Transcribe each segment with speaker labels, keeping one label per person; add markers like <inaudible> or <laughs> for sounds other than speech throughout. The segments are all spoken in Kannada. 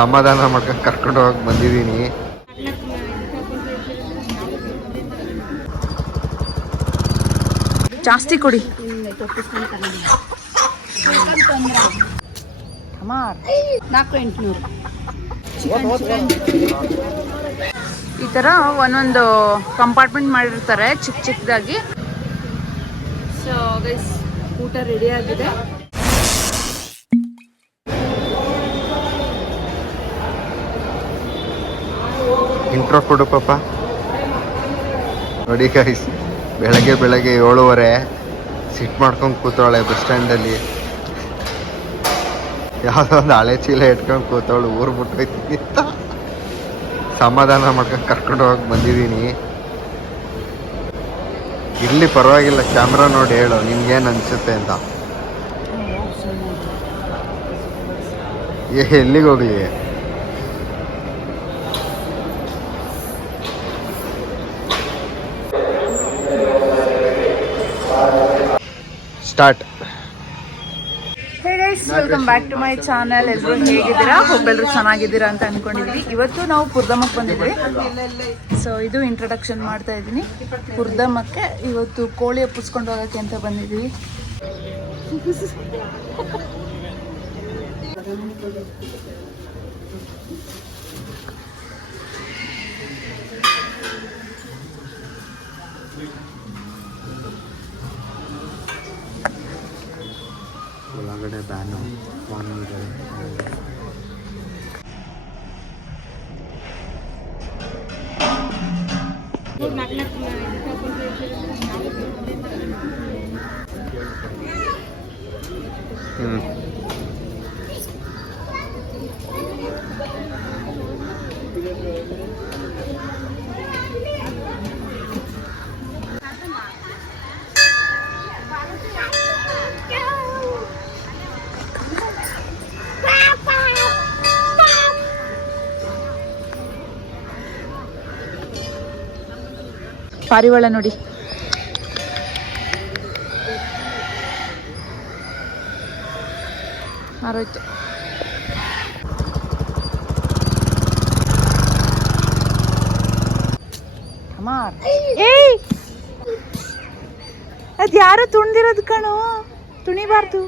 Speaker 1: ಸಮಾಧಾನ ಮಾಡ್ಕೊಂಡು ಕರ್ಕೊಂಡು ಹೋಗಿ ಬಂದಿದ್ದೀನಿ.
Speaker 2: ಜಾಸ್ತಿ ಕೊಡಿ.
Speaker 3: ನಾಲ್ಕು ಎಂಟುನೂರು.
Speaker 2: ಈ ಥರ ಒಂದೊಂದು ಕಂಪಾರ್ಟ್ಮೆಂಟ್ ಮಾಡಿರ್ತಾರೆ ಚಿಕ್ಕ ಚಿಕ್ಕದಾಗಿ ಸೊ ಗೈಸ್ ಊಟ ರೆಡಿ ಆಗಿದೆ.
Speaker 1: ಇಂಟ್ರೋ ಕೊಡು ಪಾಪ. ನೋಡಿ ಗೈಸ್ ಬೆಳಗ್ಗೆ ಬೆಳಗ್ಗೆ ಏಳುವರೆ ಸಿಟ್ ಮಾಡ್ಕೊಂಡು ಕೂತವಳೆ ಬಸ್ ಸ್ಟ್ಯಾಂಡಲ್ಲಿ ಯಾವುದೋ ಒಂದು ಹಳೆ ಚೀಲ ಇಟ್ಕೊಂಡು ಕೂತವಳು ಊರು ಬಿಟ್ಟೋಯ್ತೀನಿ ಸಮಾಧಾನ ಮಾಡ್ಕೊಂಡು ಕರ್ಕೊಂಡು ಹೋಗಿ ಬಂದಿದ್ದೀನಿ. ಇರಲಿ ಪರವಾಗಿಲ್ಲ ಕ್ಯಾಮ್ರಾ ನೋಡಿ ಹೇಳು, ನಿಮ್ಗೇನು ಅನಿಸುತ್ತೆ ಅಂತ. ಎಲ್ಲಿಗೆ ಹೋಗ್ಲಿ?
Speaker 2: Start. Welcome back to my channel ಎಲ್ಲರೂ ಹೇಗಿದ್ದೀರಾ? ಒಬ್ಬೆಲ್ಲರೂ ಚೆನ್ನಾಗಿದ್ದೀರಾ ಅಂತ ಅನ್ಕೊಂಡಿದ್ವಿ. ಇವತ್ತು ನಾವು ಪುರ್ದಮಕ್ಕೆ ಬಂದಿದ್ವಿ ಸೊ ಇದು ಇಂಟ್ರಡಕ್ಷನ್ ಮಾಡ್ತಾ ಇದ್ದೀನಿ. ಕುರ್ದಮಕ್ಕೆ ಇವತ್ತು ಕೋಳಿ ಒಪ್ಪಿಸ್ಕೊಂಡು ಹೋಗಕ್ಕೆ ಅಂತ ಬಂದಿದ್ವಿ
Speaker 1: meter ba no? 1 meter.
Speaker 2: ಪಾರಿವಾಳ ನೋಡಿ. ಆರೋಯ್ತು. ಏಯ್! ಅದ್ ಯಾರು ತುಣ್ದಿರೋದು ಕಣೋ? ತುಣಿಬಾರ್ದು.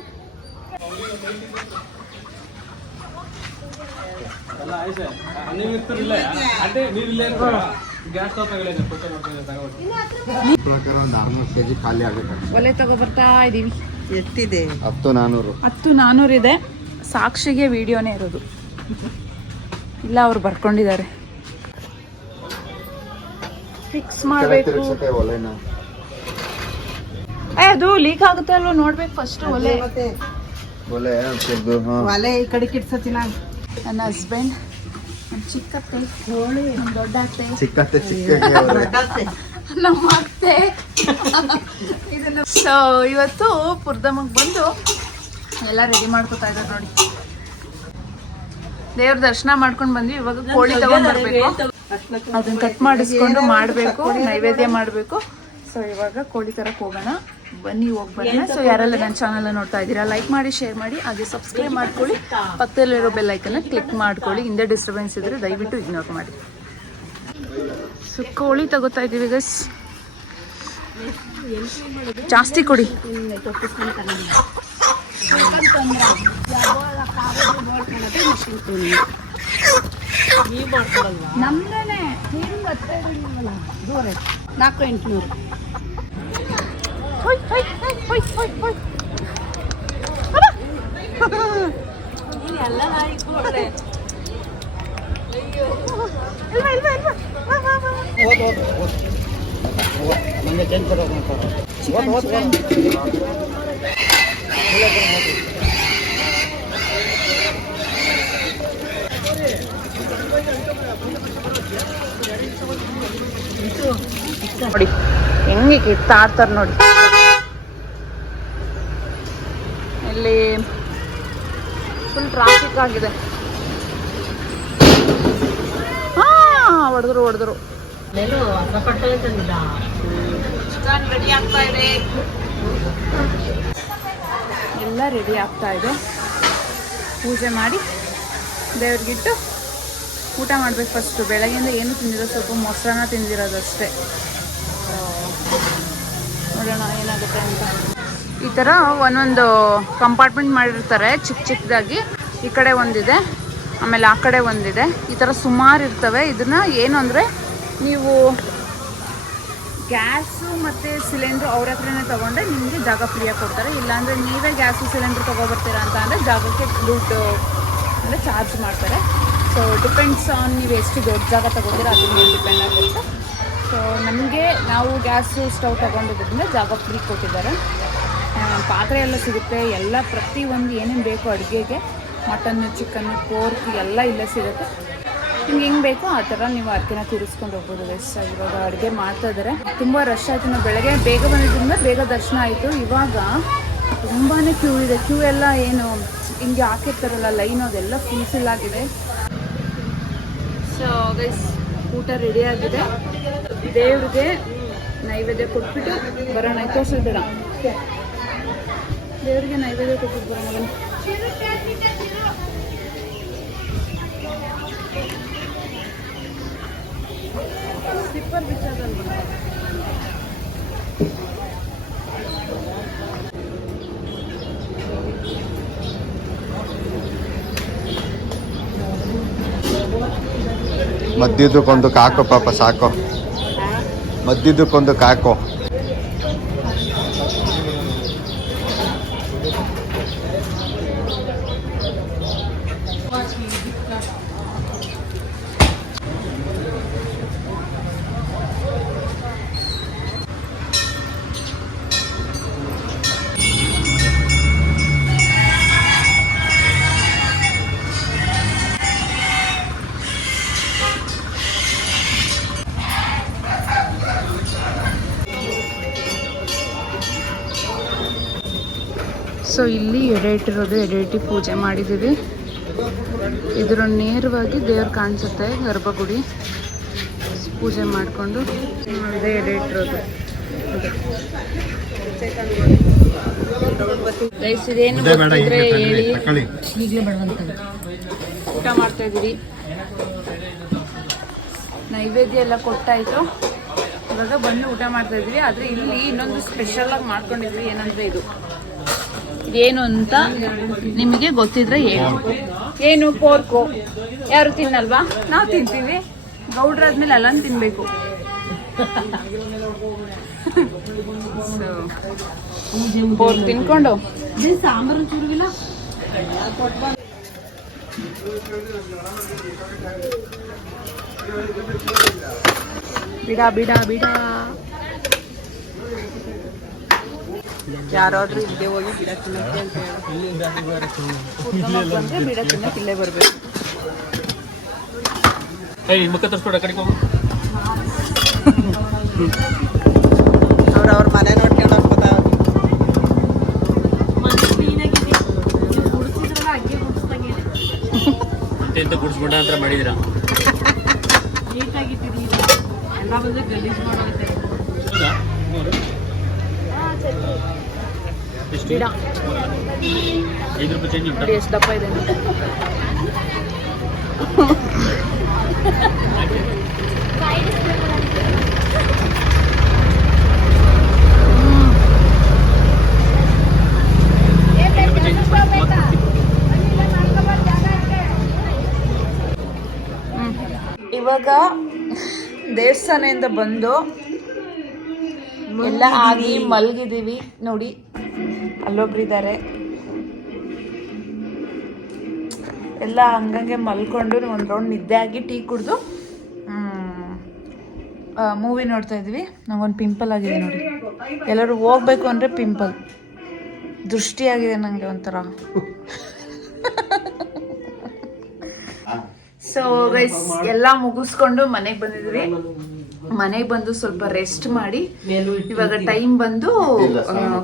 Speaker 1: ಪ್ರಕಾರ ಒಂದು ಆರ್ನೂರು ಕೆ ಜಿ ಖಾಲಿ ಆಗುತ್ತೆ
Speaker 2: ಒಲೆ ತಗೋ ಬರ್ತಾ ಇದೀವಿ.
Speaker 3: ಎಷ್ಟಿದೆ
Speaker 1: ಹತ್ತು ನಾನೂರು.
Speaker 2: ಹತ್ತು ಇದೆ. ಸಾಕ್ಷಿಗೆ ವಿಡಿಯೋನೇ ಇರೋದು. ಇಲ್ಲ ಅವ್ರು ಬರ್ಕೊಂಡಿದ್ದಾರೆ. ಫಿಕ್ಸ್ ಮಾಡಬೇಕು.
Speaker 1: ಏ
Speaker 2: ಅದು ಲೀಕ್ ಆಗುತ್ತೆ ಅಲ್ವಾ ನೋಡ್ಬೇಕು ಫಸ್ಟ್ ಒಲೆ.
Speaker 1: ಒಲೆ
Speaker 3: ಒಲೆ ಈ ಕಡೆ ಕಿಡ್ಸತಿ ನಾನು
Speaker 2: ನನ್ನ ಹಸ್ಬೆಂಡ್ ಚಿಕ್ಕತ್ತೆ. ನಮ್ಮ ದೊಡ್ಡ
Speaker 1: ಚಿಕ್ಕತ್ತೆ ಚಿಕ್ಕ ಒಲೆ
Speaker 2: ನಮ್ಮ ಅತ್ತೆ ಸೊ ಇವತ್ತು ಪುರ್ದಮಗೆ ಬಂದು ಎಲ್ಲ ರೆಡಿ ಮಾಡ್ಕೊತಾ ಇದ್ದಾರೆ ನೋಡಿ. ದೇವ್ರ ದರ್ಶನ ಮಾಡ್ಕೊಂಡು ಬಂದ್ವಿ. ಇವಾಗ ಕೋಳಿ ತಗೊಂಡ್ ಬರ್ಬೇಕು. ಅದನ್ನ ಕಟ್ ಮಾಡಿಸ್ಕೊಂಡು ಮಾಡಬೇಕು ನೈವೇದ್ಯ ಮಾಡಬೇಕು. ಸೊ ಇವಾಗ ಕೋಳಿ ತರಕ್ ಹೋಗೋಣ. ಬನ್ನಿ ಬರೋಣ ಸೊ ಯಾರೆಲ್ಲ ನನ್ನ ಚಾನಲ್ ನೋಡ್ತಾ ಇದ್ದೀರಾ ಲೈಕ್ ಮಾಡಿ ಶೇರ್ ಮಾಡಿ ಹಾಗೆ ಸಬ್ಸ್ಕ್ರೈಬ್ ಮಾಡ್ಕೊಳ್ಳಿ. ಪಕ್ಕದಲ್ಲಿರೋ ಬೆಲ್ ಐಕನ್ನ ಕ್ಲಿಕ್ ಮಾಡ್ಕೊಳ್ಳಿ. ಹಿಂದೆ ಡಿಸ್ಟರ್ಬೆನ್ಸ್ ಇದ್ರೆ ದಯವಿಟ್ಟು ಇಗ್ನೋರ್ ಮಾಡಿ. ಸೊ ಕೋಳಿ ತಗೋತಾ ಇದ್ದೀವಿ ಗಸ್ ಜಾಸ್ತಿ ಕೊಡಿ.
Speaker 3: ನಾಲ್ಕು ಎಂಟುನೂರು.
Speaker 2: ಹೊಯ್, ಹೊಯ್, ಹೊಯ್, ಹೊಯ್, ಹೊಯ್, ಹೊಯ್. ಇಲ್ವಾ, ಇಲ್ವಾ, ಇಲ್ವಾ. ಬಾ, ಬಾ, ಬಾ, ಬಾ. ನೋಡಿ ಹೆಂಗೆ ಕಿತ್ತಾಡ್ತಾರೆ ನೋಡಿ ಫುಲ್ ಟ್ರಾಫಿಕ್ ಆಗಿದೆ. ಹಾ ಹೊಡೆದ್ರು ಹೊಡೆದ್ರು. ರೆಡಿ ಆಗ್ತಾ ಇದೆ. ಎಲ್ಲ ರೆಡಿ ಆಗ್ತಾ ಇದೆ. ಪೂಜೆ ಮಾಡಿ ದೇವ್ರಿಗಿಟ್ಟು ಊಟ ಮಾಡ್ಬೇಕು ಫಸ್ಟು ಬೆಳಗ್ಗೆಯಿಂದ ಏನು ತಿಂದಿರೋ ಸ್ವಲ್ಪ ಮೊಸರನ್ನ ತಿಂದಿರೋದಷ್ಟೇ ನೋಡೋಣ ಏನಾಗುತ್ತೆ ಅಂತ. ಈ ಥರ ಒಂದೊಂದು ಕಂಪಾರ್ಟ್ಮೆಂಟ್ ಮಾಡಿರ್ತಾರೆ ಚಿಕ್ಕ ಚಿಕ್ಕದಾಗಿ ಈ ಕಡೆ ಒಂದಿದೆ, ಆಮೇಲೆ ಆ ಕಡೆ ಒಂದಿದೆ. ಈ ಥರ ಸುಮಾರು ಇರ್ತವೆ. ಇದನ್ನ ಏನು ಅಂದರೆ ನೀವು ಗ್ಯಾಸು ಮತ್ತು ಸಿಲಿಂಡರ್ ಅವ್ರ ಹತ್ರನೇ ತೊಗೊಂಡ್ರೆ ನಿಮಗೆ ಜಾಗ ಫ್ರೀಯಾಗಿ ಕೊಡ್ತಾರೆ. ಇಲ್ಲಾಂದರೆ ನೀವೇ ಗ್ಯಾಸು, ಸಿಲಿಂಡ್ರ್ ತೊಗೊಬರ್ತೀರಾ ಅಂತ ಅಂದರೆ ಜಾಗಕ್ಕೆ ದುಡ್ಡು ಅಂದರೆ ಚಾರ್ಜ್ ಮಾಡ್ತಾರೆ. ಸೊ ಡಿಪೆಂಡ್ಸ್ ಆನ್ ನೀವು ಎಷ್ಟು ದೊಡ್ಡ ಜಾಗ ತಗೋತೀರ ಅದ್ರ ಮೇಲೆ ಡಿಪೆಂಡ್ ಆಗುತ್ತೆ. ಸೊ ನಮಗೆ ನಾವು ಗ್ಯಾಸು ಸ್ಟವ್ ತೊಗೊಂಡಿದ್ದರಿಂದ ಜಾಗ ಫ್ರೀ ಕೊಟ್ಟಿದ್ದಾರೆ. ಪಾತ್ರೆ ಎಲ್ಲ ಸಿಗುತ್ತೆ. ಎಲ್ಲ ಪ್ರತಿಯೊಂದು ಏನೇನು ಬೇಕು ಅಡುಗೆಗೆ, ಮಟನ್ನು, ಚಿಕನ್ನು, ಪೋರ್ಕ್ ಎಲ್ಲ ಇಲ್ಲೇ ಸಿಗುತ್ತೆ. ನಿಮ್ಗೆ ಹೆಂಗೆ ಬೇಕೋ ಆ ಥರ ನೀವು ಅರ್ಕೆನ ತೀರಿಸ್ಕೊಂಡು ಹೋಗ್ಬೋದು. ವೆಸ್ಟ್ ಇವಾಗ ಅಡುಗೆ ಮಾಡ್ತಾ ಇದ್ದಾರೆ. ತುಂಬ ರಶ್ ಆಯಿತು. ನಾವು ಬೆಳಗ್ಗೆ ಬೇಗ ಬಂದಿದ್ದರಿಂದ ಬೇಗ ದರ್ಶನ ಆಯಿತು. ಇವಾಗ ತುಂಬಾ ಕ್ಯೂ ಇದೆ. ಕ್ಯೂ ಎಲ್ಲ ಏನು ಹಿಂಗೆ ಹಾಕಿರ್ತಾರಲ್ಲ ಲೈನ್ ಅದೆಲ್ಲ ಫುಲ್ ಫಿಲ್ ಆಗಿದೆ. ಸೊ ಗೈಸ್ ಊಟ ರೆಡಿ ಆಗಿದೆ. ದೇವ್ರಿಗೆ ನೈವೇದ್ಯ ಕೊಟ್ಬಿಟ್ಟು ಬರೋಣ. ಬೇಡ ದೇವ್ರಿಗೆ ನೈವೇದ್ಯ ಕೊಟ್ಟಿದ್ದು ಬರೋಣ ಬನ್ನಿ ಸ್ಲಿಪ್ಪರ್ ಬಿಚ್ಚೋದಲ್ವ
Speaker 1: ಮದ್ದಿದ್ದಕ್ಕೊಂದು ಕಾಕು ಪಾಪ ಸಾಕು. ಮದ್ದಿದ್ದಕ್ಕೊಂದು ಕಾಕು.
Speaker 2: ಸೊ ಇಲ್ಲಿ ಎಡೆ ಇಟ್ಟಿರೋದು ಎಡೆ ಇಟ್ಟು ಪೂಜೆ ಮಾಡಿದ್ದೀವಿ. ಇದರ ನೇರವಾಗಿ ದೇವ್ರು ಕಾಣಿಸುತ್ತೆ ಗರ್ಭಗುಡಿ. ಪೂಜೆ ಮಾಡಿಕೊಂಡು ಇದೆ ಎಡೆ ಇಟ್ಟಿರೋದು ಇದೇನು ಗೊತ್ತಿದ್ರೆ ಹೇಳಿ. ಊಟ ಮಾಡ್ತಾ ಇದ್ದೀವಿ ನೈವೇದ್ಯ ಎಲ್ಲ ಕೊಟ್ಟಾಯ್ತು. ಇವಾಗ ಬಂದು ಊಟ ಮಾಡ್ತಾ ಇದ್ವಿ ಆದ್ರೆ ಇಲ್ಲಿ ಇನ್ನೊಂದು ಸ್ಪೆಷಲ್ ಆಗಿ ಮಾಡ್ಕೊಂಡಿದ್ವಿ ಏನಂದ್ರೆ ಇದು. ಏನು ಅಂತ ನಿಮಗೆ ಗೊತ್ತಿದ್ರೆ ಏನು ಏನು ಪೋರ್ಕು? ಯಾರು ತಿನ್ನಲ್ವಾ? ನಾವು ತಿಂತೀವಿ. ಗೌಡ್ರಾದ್ಮೇಲೆ ಅಲ್ಲ ತಿನ್ಬೇಕು. ಪೋರ್ಕ್ ತಿನ್ಕೊಂಡು.
Speaker 3: ಸಾಂಬಾರು ಚೂರುವಿಲ್ಲ
Speaker 2: ಬಿಡ ಬಿಡ ಬಿಡ.
Speaker 3: ಯಾರಾದ್ರೂ ಇಲ್ಲದೆ ಹೋಗಿ ಗಿಡ ತಿನ್ನಕ್ಕೆ ಅಂತ ಹೇಳಿ.
Speaker 2: ಬಂದ್ರೆ ಬಿಡ ತಿನ್ನಕ್ಕೆ ಇಲ್ಲೇ ಬರ್ಬೇಕು.
Speaker 4: ಮುಖ ತೋರಿಸ್ಬೇಡ ಕಡೆಗೆ ಹೋಗು.
Speaker 3: ಅವ್ರ ಅವ್ರ ಮನೆ ನೋಡ್ಕೊಂಡು ಹೋಗ್ಬೋದ
Speaker 4: ಮತ್ತೆ ಎಂತ ಗುಡಿಸ್ಬಿಡ ಅಂತ ಮಾಡಿದಿರಾ ಹೌದಾ <laughs> ಎಷ್ಟು
Speaker 2: ಬಿಡ
Speaker 4: ಐದು ರೂಪಾಯಿ ಚೇಂಜ್ ಉಂಟಾ?
Speaker 2: ನೋಡಿ ಎಷ್ಟು ದಪ್ಪ ಇದೆ. ನೋಡಿ. ಇವಾಗ ದೇವಸ್ಥಾನದಿಂದ ಬಂದು ಎಲ್ಲ ಆಗಿ ಮಲಗಿದೀವಿ ನೋಡಿ. ಅಲ್ಲೊಬ್ರಿದ್ದಾರೆ ಎಲ್ಲ ಹಂಗಂಗೆ ಮಲ್ಕೊಂಡು ಒಂದು ರೌಂಡ್ ನಿದ್ದೆ ಆಗಿ ಟೀ ಕುಡಿದು ಮೂವಿ ನೋಡ್ತಾ ಇದ್ವಿ. ನಂಗೊಂದು ಪಿಂಪಲ್ ಆಗಿದೆ ನೋಡಿ. ಎಲ್ಲರೂ ಹೋಗ್ಬೇಕು ಅಂದರೆ ಪಿಂಪಲ್ ದೃಷ್ಟಿಯಾಗಿದೆ ನನಗೆ ಒಂಥರ. ಸೊ ಗೈಸ್ ಎಲ್ಲ ಮುಗಿಸ್ಕೊಂಡು ಮನೆಗೆ ಬಂದಿದ್ವಿ. ಮನೆಗೆ ಬಂದು ಸ್ವಲ್ಪ ರೆಸ್ಟ್ ಮಾಡಿ ಇವಾಗ ಟೈಮ್ ಬಂದು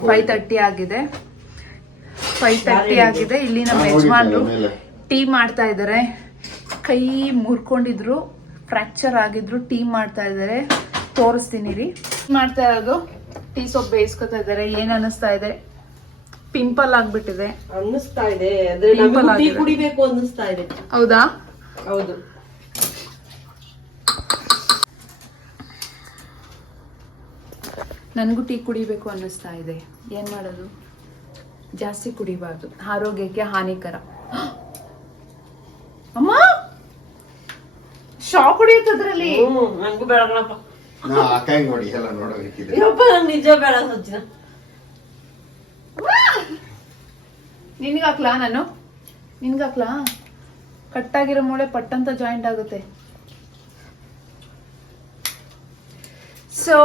Speaker 2: ಫೈವ್ ತರ್ಟಿ ಆಗಿದೆ. ಫೈವ್ ತರ್ಟಿ ಆಗಿದೆ. ಇಲ್ಲಿ ನಮ್ಮ ಯಜಮಾನ್ರು ಟೀ ಮಾಡ್ತಾ ಇದ್ದಾರೆ. ಕೈ ಮುರ್ಕೊಂಡಿದ್ರು ಫ್ರ್ಯಾಕ್ಚರ್ ಆಗಿದ್ರು ಟೀ ಮಾಡ್ತಾ ಇದ್ದಾರೆ. ತೋರಿಸ್ತೀನಿ ರೀ. ಮಾಡ್ತಾ ಇರೋದು ಟೀ ಸೊಪ್ಪು ಬೇಯಿಸ್ಕೊತಾ ಇದ್ದಾರೆ. ಏನ್ ಅನಿಸ್ತಾ ಇದೆ? ಪಿಂಪಲ್ ಆಗ್ಬಿಟ್ಟಿದೆ.
Speaker 3: ಅನ್ನಿಸ್ತಾ ಇದೆ. ಕುಡಿಬೇಕು ಅನ್ನಿಸ್ತಾ ಇದೆ.
Speaker 2: ಹೌದಾ?
Speaker 3: ಹೌದು.
Speaker 2: ನನಗೂ ಟೀ ಕುಡಿಬೇಕು ಅನ್ನಿಸ್ತಾ ಇದೆ. ಏನ್ ಮಾಡೋದು? ಜಾಸ್ತಿ ಕುಡಿಬಾರ್ದು. ಆರೋಗ್ಯಕ್ಕೆ ಹಾನಿಕರ. ಅಮ್ಮ! ಶಾಕ್ ಹೊಡಿಯುತ್ತದ್ರಲ್ಲಿ
Speaker 3: ನನಗೂ
Speaker 1: ನಾ ಅಕ್ಕಂಗ್ ನೋಡಿ ಎಲ್ಲ ನೋಡಬೇಕಿದ್ರೆ
Speaker 3: ಯಪ್ಪ ನಂಗೆ ನಿಜ ಬೇಡ
Speaker 2: ನಾನು? ನಿನ್ಗಾಕ್ಲಾ ಕಟ್ಟಾಗಿರೋ ಮೂಳೆ ಪಟ್ಟಂತ ಜಾಯಿಂಟ್ ಆಗುತ್ತೆ. ಸೊ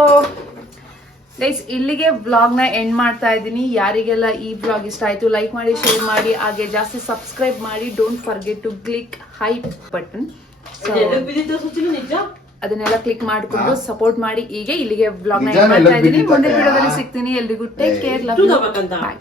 Speaker 2: ಗೈಸ್ ಇಲ್ಲಿಗೆ ವ್ಲಾಗ್ನ ಎಂಡ್ ಮಾಡ್ತಾ ಇದ್ದೀನಿ. ಯಾರಿಗೆಲ್ಲ ಈ ವ್ಲಾಗ್ ಇಷ್ಟ ಆಯ್ತು ಲೈಕ್ ಮಾಡಿ ಶೇರ್ ಮಾಡಿ ಹಾಗೆ ಜಾಸ್ತಿ ಸಬ್ಸ್ಕ್ರೈಬ್ ಮಾಡಿ ಡೋಂಟ್ ಫರ್ಗೆಟ್ ಟು ಕ್ಲಿಕ್ ಹೈ ಬಟನ್ ಅದನ್ನೆಲ್ಲ ಕ್ಲಿಕ್ ಮಾಡಿಕೊಂಡು ಸಪೋರ್ಟ್ ಮಾಡಿ. ಹೀಗೆ ಇಲ್ಲಿಗೆ ವ್ಲಾಗ್ನ ಎಂಡ್ ಮಾಡ್ತಾ ಇದ್ದೀನಿ.
Speaker 1: ಮುಂದೆ?
Speaker 2: ವಿಡಿಯೋದಲ್ಲಿ ಸಿಗ್ತೀನಿ. ಎಲ್ರಿಗೂ ಟೇಕ್ ಕೇರ್ ಲವ್. ಬಾಯ್